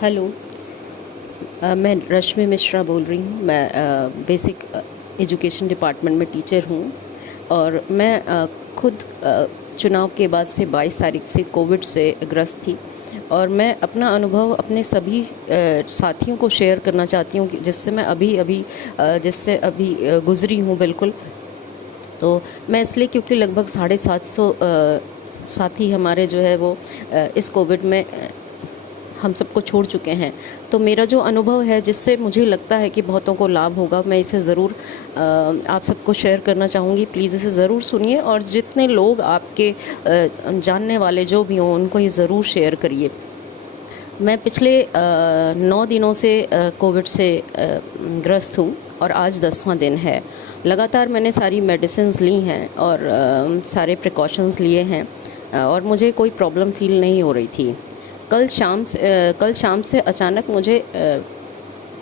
Hello. मैं रश्मि मिश्रा बोल रही हूँ। मैं बेसिक एजुकेशन डिपार्टमेंट में टीचर हूँ और मैं खुद चुनाव के बाद से 22 तारीख से कोविड से ग्रस्त थी और मैं अपना अनुभव अपने सभी साथियों को शेयर करना चाहती हूँ जिससे मैं जिससे अभी गुज़री हूँ बिल्कुल। तो मैं इसलिए क्योंकि लगभग 750 साथी हमारे जो है वो इस कोविड में हम सबको छोड़ चुके हैं। तो मेरा जो अनुभव है जिससे मुझे लगता है कि बहुतों को लाभ होगा, मैं इसे ज़रूर आप सबको शेयर करना चाहूँगी। प्लीज़ इसे ज़रूर सुनिए और जितने लोग आपके जानने वाले जो भी हों उनको ये ज़रूर शेयर करिए। मैं पिछले 9 दिनों से कोविड से ग्रस्त हूँ और आज 10वां दिन है। लगातार मैंने सारी मेडिसिन्स ली हैं और सारे प्रिकॉशंस लिए हैं और मुझे कोई प्रॉब्लम फ़ील नहीं हो रही थी। कल शाम से अचानक मुझे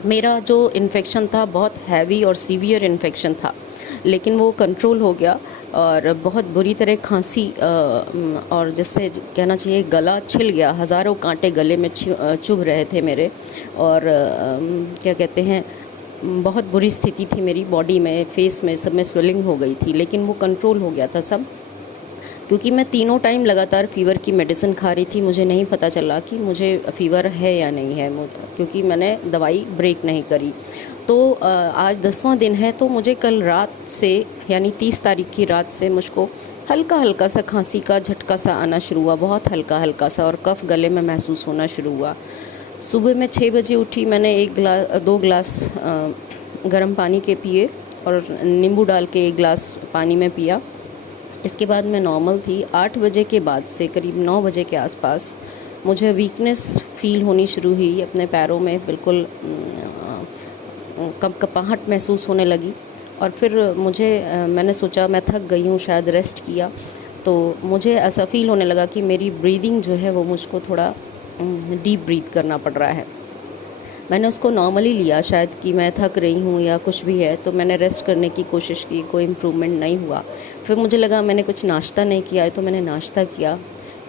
मेरा जो इन्फेक्शन था बहुत हैवी और सीवियर इन्फेक्शन था, लेकिन वो कंट्रोल हो गया और बहुत बुरी तरह खांसी और जिससे कहना चाहिए गला छिल गया। हज़ारों कांटे गले में चुभ रहे थे मेरे और क्या कहते हैं, बहुत बुरी स्थिति थी मेरी बॉडी में, फेस में, सब में स्वेलिंग हो गई थी, लेकिन वो कंट्रोल हो गया था सब, क्योंकि मैं तीनों टाइम लगातार फ़ीवर की मेडिसिन खा रही थी। मुझे नहीं पता चला कि मुझे फ़ीवर है या नहीं है, क्योंकि मैंने दवाई ब्रेक नहीं करी। तो आज 10वां दिन है, तो मुझे कल रात से यानी 30 तारीख की रात से मुझको हल्का हल्का सा खांसी का झटका सा आना शुरू हुआ, बहुत हल्का हल्का सा, और कफ़ गले में महसूस होना शुरू हुआ। सुबह मैं 6 बजे उठी, मैंने 2 गिलास गर्म पानी के पिए और नींबू डाल के 1 गिलास पानी में पिया। इसके बाद मैं नॉर्मल थी। 8 बजे के बाद से करीब 9 बजे के आसपास मुझे वीकनेस फ़ील होनी शुरू हुई अपने पैरों में, बिल्कुल कपकपाहट महसूस होने लगी। और फिर मैंने सोचा मैं थक गई हूँ, शायद रेस्ट किया, तो मुझे ऐसा फ़ील होने लगा कि मेरी ब्रीदिंग जो है वो मुझको थोड़ा डीप ब्रीथ करना पड़ रहा है। मैंने उसको नॉर्मली लिया, शायद कि मैं थक रही हूँ या कुछ भी है, तो मैंने रेस्ट करने की कोशिश की, कोई इम्प्रूवमेंट नहीं हुआ। फिर मुझे लगा मैंने कुछ नाश्ता नहीं किया है, तो मैंने नाश्ता किया।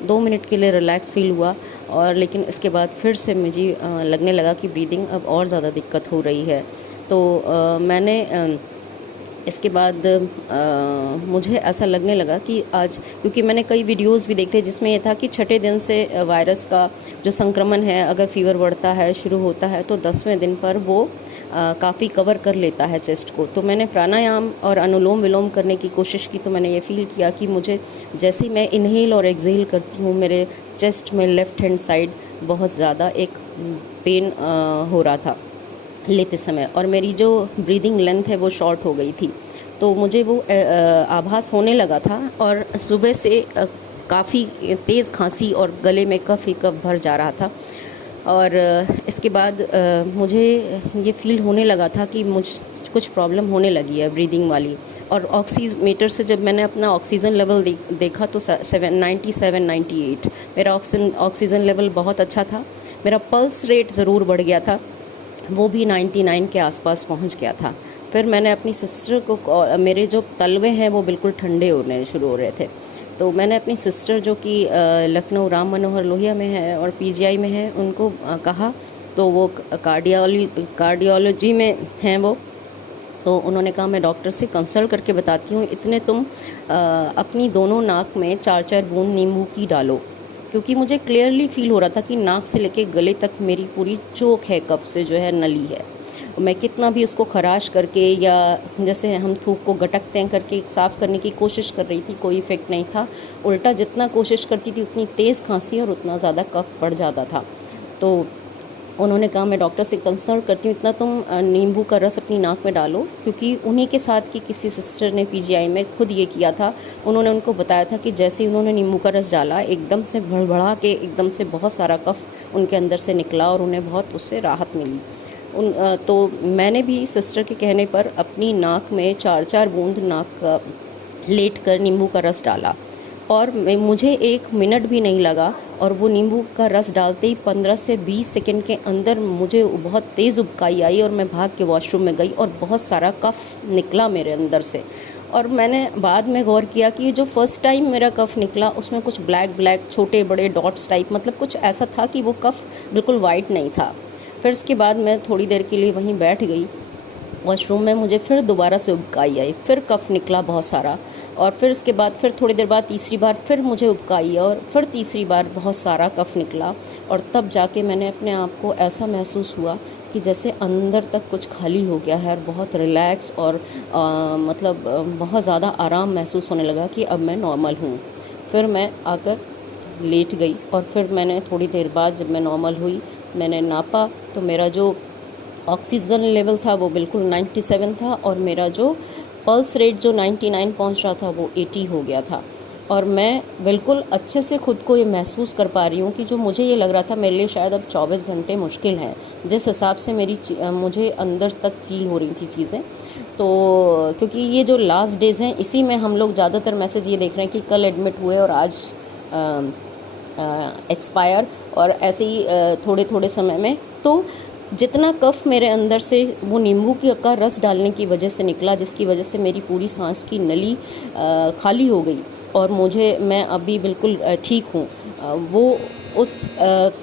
2 मिनट के लिए रिलैक्स फ़ील हुआ और लेकिन इसके बाद फिर से मुझे लगने लगा कि ब्रीदिंग अब और ज़्यादा दिक्कत हो रही है। तो मैंने इसके बाद मुझे ऐसा लगने लगा कि आज, क्योंकि मैंने कई वीडियोस भी देखे जिसमें ये था कि 6ठे दिन से वायरस का जो संक्रमण है, अगर फ़ीवर बढ़ता है, शुरू होता है, तो 10वें दिन पर वो काफ़ी कवर कर लेता है चेस्ट को। तो मैंने प्राणायाम और अनुलोम विलोम करने की कोशिश की, तो मैंने ये फ़ील किया कि मुझे जैसे ही मैं इन्हेल और एक्सहेल करती हूँ, मेरे चेस्ट में लेफ़्ट हैंड साइड बहुत ज़्यादा एक पेन हो रहा था लेते समय, और मेरी जो ब्रीदिंग लेंथ है वो शॉर्ट हो गई थी। तो मुझे वो आभास होने लगा था और सुबह से काफ़ी तेज़ खांसी और गले में कफ़ ही कफ़ भर जा रहा था। और इसके बाद मुझे ये फ़ील होने लगा था कि कुछ प्रॉब्लम होने लगी है ब्रीदिंग वाली। और ऑक्सीमीटर से जब मैंने अपना ऑक्सीजन लेवल देखा तो 97-98 मेरा ऑक्सीजन लेवल बहुत अच्छा था। मेरा पल्स रेट ज़रूर बढ़ गया था, वो भी 99 के आसपास पहुंच गया था। फिर मैंने अपनी सिस्टर को, मेरे जो तलवे हैं वो बिल्कुल ठंडे होने शुरू हो रहे थे, तो मैंने अपनी सिस्टर जो कि लखनऊ राम मनोहर लोहिया में है और पीजीआई में है, उनको कहा, तो वो कार्डियोलॉजी में हैं वो, तो उन्होंने कहा मैं डॉक्टर से कंसल्ट करके बताती हूँ, इतने तुम अपनी दोनों नाक में 4-4 बूंद नींबू की डालो, क्योंकि मुझे क्लियरली फ़ील हो रहा था कि नाक से लेके गले तक मेरी पूरी चोक है, कफ से जो है नली है। मैं कितना भी उसको खराश करके या जैसे हम थूक को गटकते हैं करके साफ़ करने की कोशिश कर रही थी, कोई इफ़ेक्ट नहीं था। उल्टा जितना कोशिश करती थी उतनी तेज़ खांसी और उतना ज़्यादा कफ बढ़ जाता था। तो उन्होंने कहा मैं डॉक्टर से कंसल्ट करती हूँ, इतना तुम नींबू का रस अपनी नाक में डालो, क्योंकि उन्हीं के साथ की किसी सिस्टर ने पीजीआई में खुद ये किया था। उन्होंने उनको बताया था कि जैसे ही उन्होंने नींबू का रस डाला, एकदम से भड़बड़ा के एकदम से बहुत सारा कफ उनके अंदर से निकला और उन्हें बहुत उससे राहत मिली। तो मैंने भी सिस्टर के कहने पर अपनी नाक में 4-4 बूंद नाक लेट कर नींबू का रस डाला और मुझे 1 मिनट भी नहीं लगा, और वो नींबू का रस डालते ही 15 से 20 सेकंड के अंदर मुझे बहुत तेज़ उबकाई आई और मैं भाग के वॉशरूम में गई और बहुत सारा कफ निकला मेरे अंदर से। और मैंने बाद में गौर किया कि जो फर्स्ट टाइम मेरा कफ़ निकला उसमें कुछ ब्लैक ब्लैक छोटे बड़े डॉट्स टाइप, मतलब कुछ ऐसा था कि वो कफ़ बिल्कुल वाइट नहीं था। फिर उसके बाद मैं थोड़ी देर के लिए वहीं बैठ गई। वॉशरूम में मुझे फिर दोबारा से उबकाई आई, फिर कफ़ निकला बहुत सारा। और फिर उसके बाद फिर थोड़ी देर बाद तीसरी बार फिर मुझे उबकाई और फिर तीसरी बार बहुत सारा कफ़ निकला। और तब जाके मैंने अपने आप को ऐसा महसूस हुआ कि जैसे अंदर तक कुछ खाली हो गया है और बहुत रिलैक्स और मतलब बहुत ज़्यादा आराम महसूस होने लगा कि अब मैं नॉर्मल हूँ। फिर मैं आकर लेट गई और फिर मैंने थोड़ी देर बाद जब मैं नॉर्मल हुई, मैंने नापा तो मेरा जो ऑक्सीजन लेवल था वो बिल्कुल 97 था और मेरा जो पल्स रेट जो 99 पहुंच रहा था वो 80 हो गया था। और मैं बिल्कुल अच्छे से ख़ुद को ये महसूस कर पा रही हूँ कि जो मुझे ये लग रहा था मेरे लिए शायद अब 24 घंटे मुश्किल हैं, जिस हिसाब से मुझे अंदर तक फील हो रही थी चीज़ें। तो क्योंकि ये जो लास्ट डेज़ हैं इसी में हम लोग ज़्यादातर मैसेज ये देख रहे हैं कि कल एडमिट हुए और आज एक्सपायर, और ऐसे ही थोड़े थोड़े समय में। तो जितना कफ़ मेरे अंदर से वो नींबू का रस डालने की वजह से निकला, जिसकी वजह से मेरी पूरी सांस की नली खाली हो गई और मैं अभी बिल्कुल ठीक हूँ। वो उस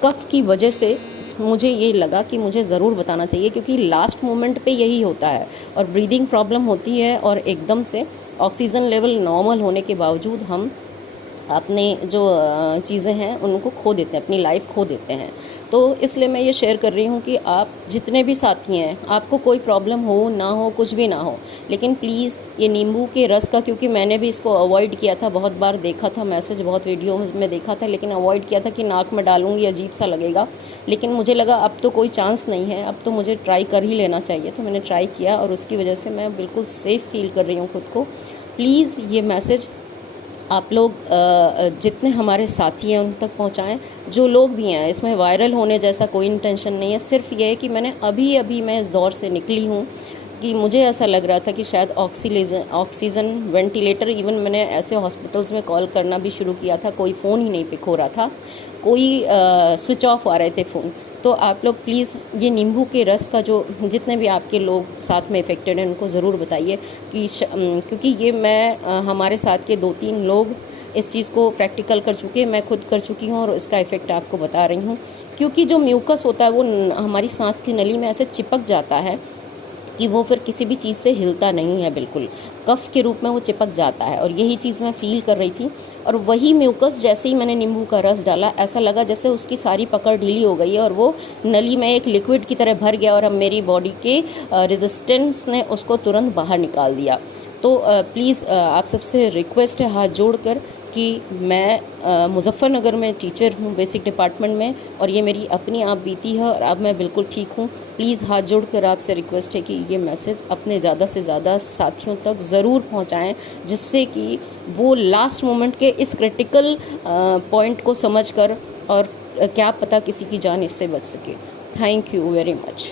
कफ़ की वजह से मुझे ये लगा कि मुझे ज़रूर बताना चाहिए, क्योंकि लास्ट मोमेंट पे यही होता है और ब्रीदिंग प्रॉब्लम होती है और एकदम से ऑक्सीजन लेवल नॉर्मल होने के बावजूद हम अपने जो चीज़ें हैं उनको खो देते हैं, अपनी लाइफ खो देते हैं। तो इसलिए मैं ये शेयर कर रही हूँ कि आप जितने भी साथी हैं, आपको कोई प्रॉब्लम हो ना हो, कुछ भी ना हो, लेकिन प्लीज़ ये नींबू के रस का, क्योंकि मैंने भी इसको अवॉइड किया था, बहुत बार देखा था मैसेज, बहुत वीडियो में देखा था, लेकिन अवॉइड किया था कि नाक में डालूँगी अजीब सा लगेगा। लेकिन मुझे लगा अब तो कोई चांस नहीं है, अब तो मुझे ट्राई कर ही लेना चाहिए। तो मैंने ट्राई किया और उसकी वजह से मैं बिल्कुल सेफ़ फील कर रही हूँ खुद को। प्लीज़ ये मैसेज आप लोग जितने हमारे साथी हैं उन तक पहुंचाएं, जो लोग भी हैं। इसमें वायरल होने जैसा कोई इंटेंशन नहीं है, सिर्फ ये है कि मैं इस दौर से निकली हूँ कि मुझे ऐसा लग रहा था कि शायद ऑक्सीजन वेंटिलेटर, इवन मैंने ऐसे हॉस्पिटल्स में कॉल करना भी शुरू किया था, कोई फ़ोन ही नहीं पिक हो रहा था, कोई स्विच ऑफ आ रहे थे फ़ोन। तो आप लोग प्लीज़ ये नींबू के रस का, जो जितने भी आपके लोग साथ में इफ़ेक्टेड हैं उनको ज़रूर बताइए कि क्योंकि ये हमारे साथ के 2-3 लोग इस चीज़ को प्रैक्टिकल कर चुके हैं, मैं खुद कर चुकी हूँ और इसका इफ़ेक्ट आपको बता रही हूँ। क्योंकि जो म्यूकस होता है वो हमारी सांस की नली में ऐसे चिपक जाता है कि वो फिर किसी भी चीज़ से हिलता नहीं है, बिल्कुल कफ़ के रूप में वो चिपक जाता है। और यही चीज़ मैं फ़ील कर रही थी। और वही म्यूकस जैसे ही मैंने नींबू का रस डाला, ऐसा लगा जैसे उसकी सारी पकड़ ढीली हो गई है और वो नली में एक लिक्विड की तरह भर गया और अब मेरी बॉडी के रेजिस्टेंस ने उसको तुरंत बाहर निकाल दिया। तो प्लीज़ आप सबसे रिक्वेस्ट है हाथ जोड़कर कि मैं मुज़फ़्फ़रनगर में टीचर हूँ बेसिक डिपार्टमेंट में, और ये मेरी अपनी आप बीती है और अब मैं बिल्कुल ठीक हूँ। प्लीज़ हाथ जोड़कर आपसे रिक्वेस्ट है कि ये मैसेज अपने ज़्यादा से ज़्यादा साथियों तक ज़रूर पहुँचाएँ, जिससे कि वो लास्ट मोमेंट के इस क्रिटिकल पॉइंट को समझकर, और क्या पता किसी की जान इससे बच सके। Thank you very much.